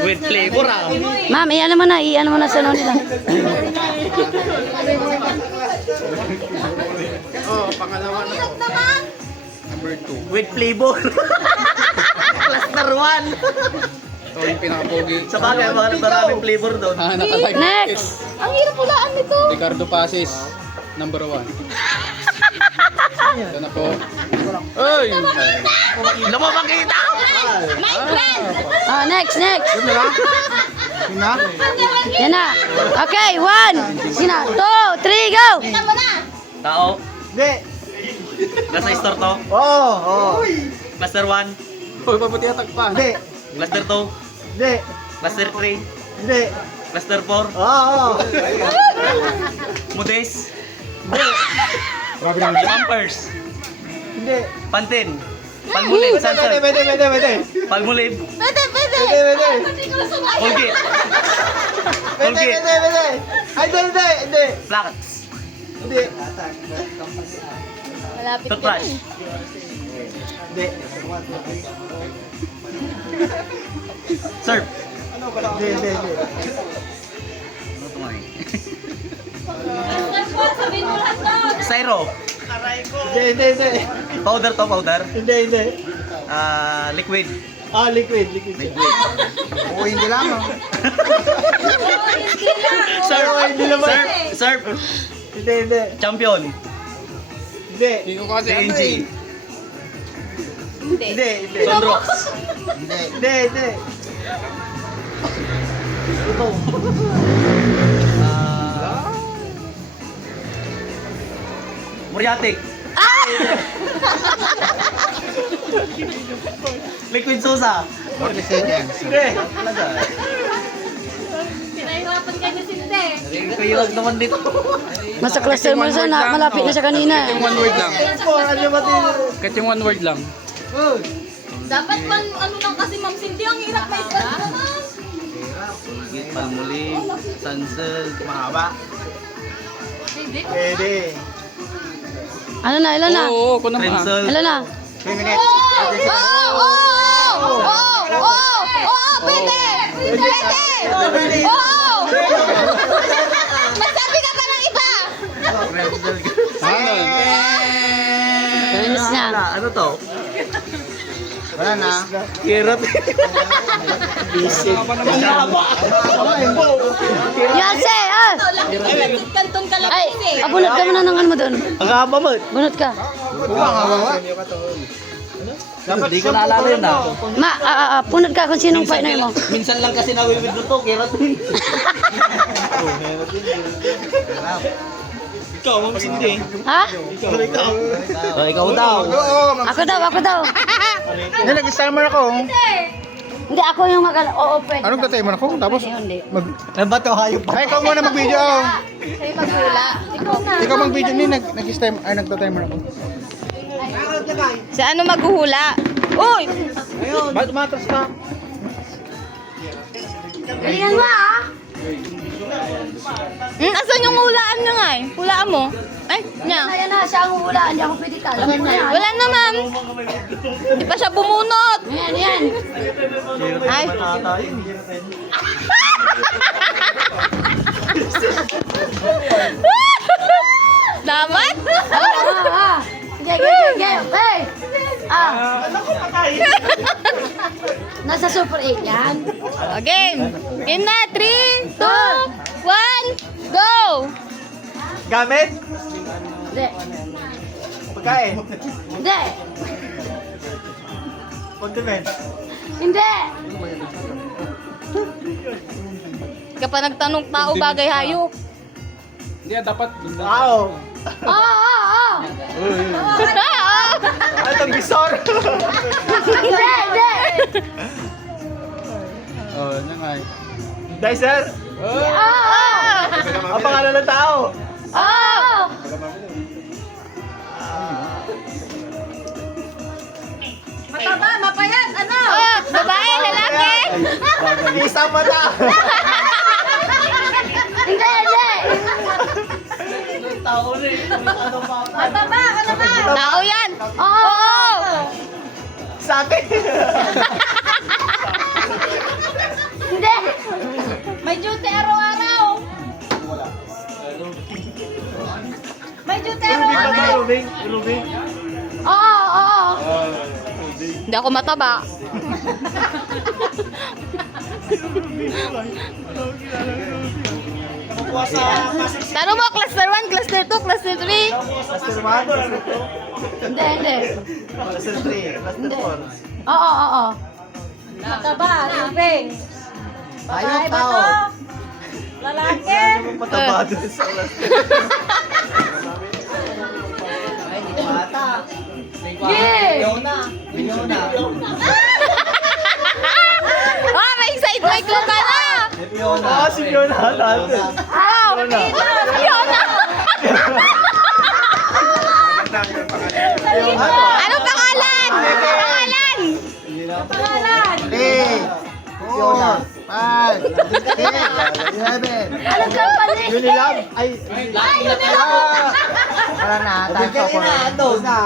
With flavor ah. Ma'am, iyan mo na sa ano nila. Oh, pangalawa na po. Number 2. With flavor. Cluster 1. Ito yung pinaka-pogi. Sa bagay, maraming flavor doon. Naka-live. Next! Ang hirap hulaan nito. Ricardo Pasis. Number 1. Ito na po. Ay! Hindi mo makita! My friend! Next! Yun na lang. Yun na. Yan na. Okay, 1, 2, 3, go! Tignan mo na. Tao. Hindi. Nasa store to. Oo. Oo. Cluster 1. Uy, pabuti atag pa. Hindi. Cluster 2. Hindi. Cluster 3. Hindi. Cluster 4. Oo. Modest. Grabe lang. Pampers. Hindi. Pantin. Palmolive. Pwede, Sunsilk. pwede, pwede, pwede. Palmolive. Pwede, pwede. Pwede, pwede. Hindi ko sumayaw. Colgate. Pwede, Colgate. pwede, pwede. Ay, hindi, hindi, hindi. Flax. Hindi. Malapit ka Toothbrush. na. Hindi. Surf. Hindi, hindi, hindi. Ano ito nga eh? Sabihin mo lahat to. Styro. Hindi, hindi, hindi. Powder to, powder. Hindi, hindi. Liquid. Liquid, liquid. Oo, hindi lang. Surf. hindi naman. Surf. Hindi, hindi. Champion. Hindi. Hindi ko kasi ano TNG. eh. Hindi. Hindi, hindi. Sunrox. Hindi, hindi, hindi. Muriatic. Liquid Sosa. 40 seconds. Hindi. Pinahirapan ka niya sinte. Kaya naman dito. Nasa cluster mo siya na, malapit na siya kanina. Kahit yung one word lang. Po, ano ba din? Kahit yung one word lang. Dapat pan ano lang kasi Ma'am Cindy, ang hirap may spell naman. Palmolive. Sunsilk. Mahaba. Hindi. Pwede. Ano na, ilan na? Oo, ako naman. Crimson. Ilan na? 3 minutes. Pwede! Pwede! Oo! Magsabi ka pa ng iba! Ano? Finish na. Ano to? Wala na. Kirot. Yase! Kantong ka lang Ay, kasi. abunot ka muna ng ano mo doon. Ang haba mo. Bunot ka. Hindi ko naalala yun ah. Punot ka kung sinong partner mo. Minsan lang kasi nawi-withdraw to. Kirot. Ikaw, Ma'am Cindy. Ha? Ikaw daw. Ako daw. Hindi, nag-timer ako. Hindi, ako yung Oo, pwede. Anong timer ako? Tapos, Hindi. Ano ba to? Hayop pa. ay, ikaw muna mag-video. Sa'yo maghula. Ikaw na. Ikaw mag-video ni, nag-timer ako. Sa ano maghuhula? Uy! Ba't umatras ka? Galingan mo Asan yung hulaan nyo nga eh? Hulaan mo? Ay, niya. Ayan na, siya ang hula. Hindi ako pwede talagan na yan. Wala na ma'am. Hindi pa siya bumunot. Ayan. Ay. Dapat? Sige. Hey! Nasa Super 8 yan. Game. Game na. 3, 2, 1, go! Gamit? Hindi. Pagkain? Hindi. Condiment? Hindi. Ka pa nagtanong tao bagay hayop. Hindi, dapat. Wow! Oo. Ano itong bisor? Hindi. Oh, ano nga eh. Dicer? Ang pangalan ng tao? Oo. Mataba, mapayat, ano? Babae, lalaki. Isang mata! Hindi. Mataba, ka naman. Tao yan. Oo. Sa akin! Oo. Hindi ako mataba. Tanong mo, cluster 1, cluster 2, cluster 3? Cluster 1, cluster 2. Hindi. Cluster 3, cluster 4. Oo. Mataba, tubig. Ayaw tao. Lalaki. Mataba doon sa cluster. Yeah! Milyona. Oh, may side mic lang ka na! Milyona. Si Fiona natin. Ah, Fiona! Anong pangalan? Pangalan? Pangalan. 3, 4, 5, 6, 7. Anong company? Unilab? Ay, Ay, yun na lang. wala na. Time Bigyan stop. na, Andong. Na.